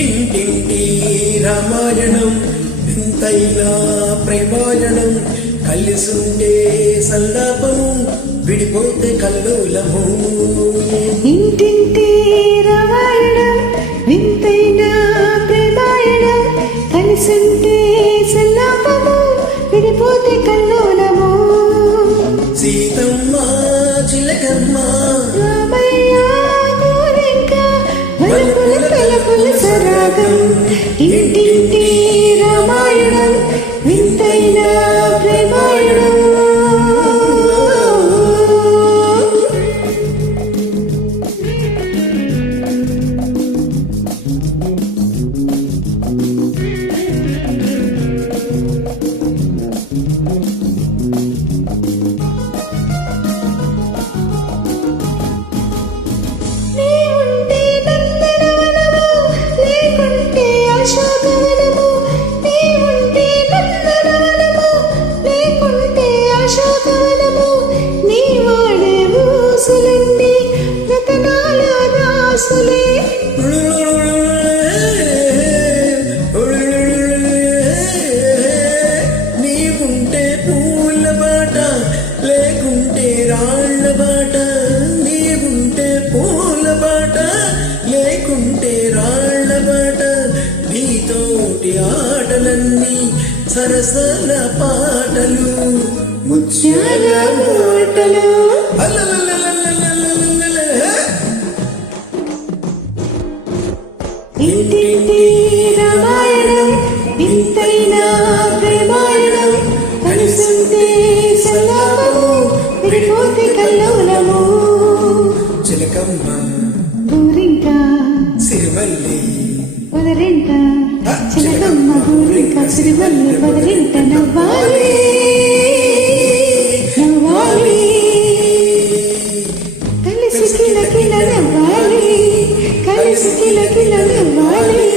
ఇంటింటి రామాయణం వింతైన ప్రేమాయణం కలిసుంటే సంలాపము విడిపోతే కల్లోలము. ఇంటింటి రామాయణం వింతైన ప్రేమాయణం కలిసుంటే సంలాపము విడిపోతే కల్లోలము. సీతమ్మ చిలకమ్మ రామయ్య కోరిక వలపుల తలపుల సరాగం. ఇంటింటి రామాయణం వింతైన ప్రేమాయణం. నీవుంటే పూల బాట లేకుంటే రాళ్ల బాట, నీవుంటే పూల బాట లేకుంటే రాళ్ల బాట, నీతోటి ఆటలన్నీ సరసల పాటలు ముత్యాల మాటలు. ఇంటింటి రామాయణం వింతైన ప్రేమాయణం కలిసుంటే సంలాపము విడిపోతే కల్లోలము. చిలకమ్మ గోరింక సిరివల్లి పొదరింట చిలకమ్మ గోరింక సిరివల్లి పొదరింట నవ్వాలి నవ్వాలి కలిసి కిలకిల నవ్వాలి కలిసి కిలకిల నవ్వాలి.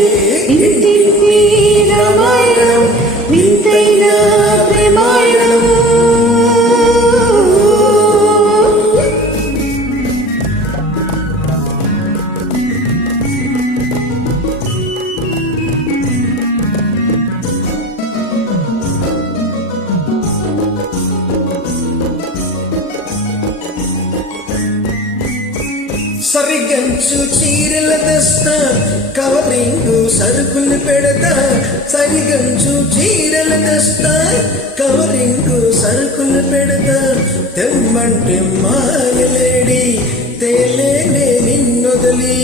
ఇంటింటి రామాయణం వింతైన ప్రేమాయణం. సరిగంచు చీరల దస్తా కవరింగు సరుకులు పెడతా, సరిగంచు చీరల దస్తా కవరింగు సరుకులు పెడతా, తెమ్మంటే మాయలేడి తేలేనే నిన్నొదలి.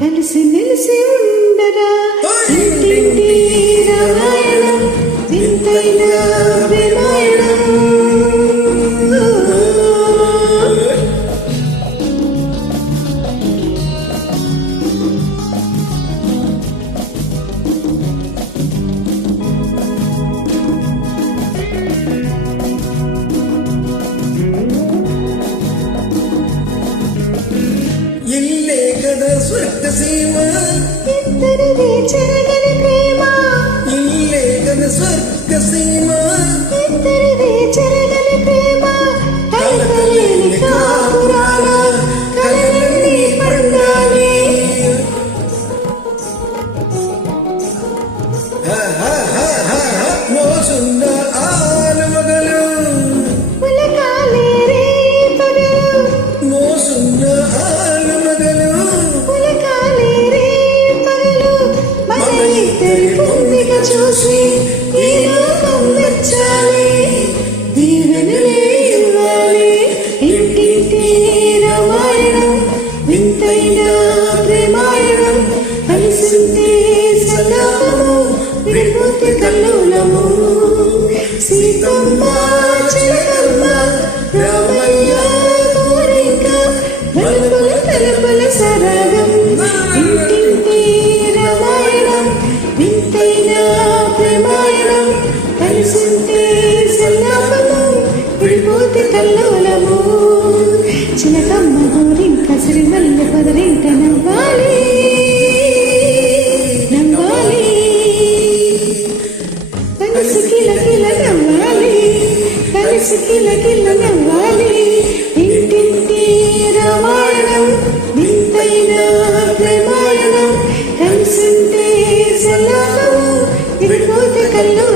కలిసి మెలిసి ఉండరా. ఇంటింటి రామాయణం వింతైన ప్రేమాయణం. ఇల్లే కదా స్వర్గ సీమ ఇద్దరిది చెరగని ప్రేమ. ఇల్లే కదా స్వర్గ సీమ ఇద్దరిది చెరగని ప్రేమ. కలకలేని కాపురాల కలలన్నీ పండాలి. మోసున్న ఆలమగలు పులకాలే రే పగలు. మోసున్న ఆలమగలు పులకాలే రే పగలు. మన ఇద్దరి పొందిక చూసి ఈ లోకం మెచ్చాలి. దీవెనలే ఇవ్వాలి. ఇంటింటి రామాయణం వింతైన ప్రేమాయణం కలిసుంటే సంలాపము విడిపోతే కల్లోలము. సీతమ్మ చిలకమ్మ రామయ్య కోరిక వలపుల తలపుల సరాగం. ఇంటింటి రామాయణం వింతైన ప్రేమాయణం కలిసుంటే సంలాపము విడిపోతే కళ్ళు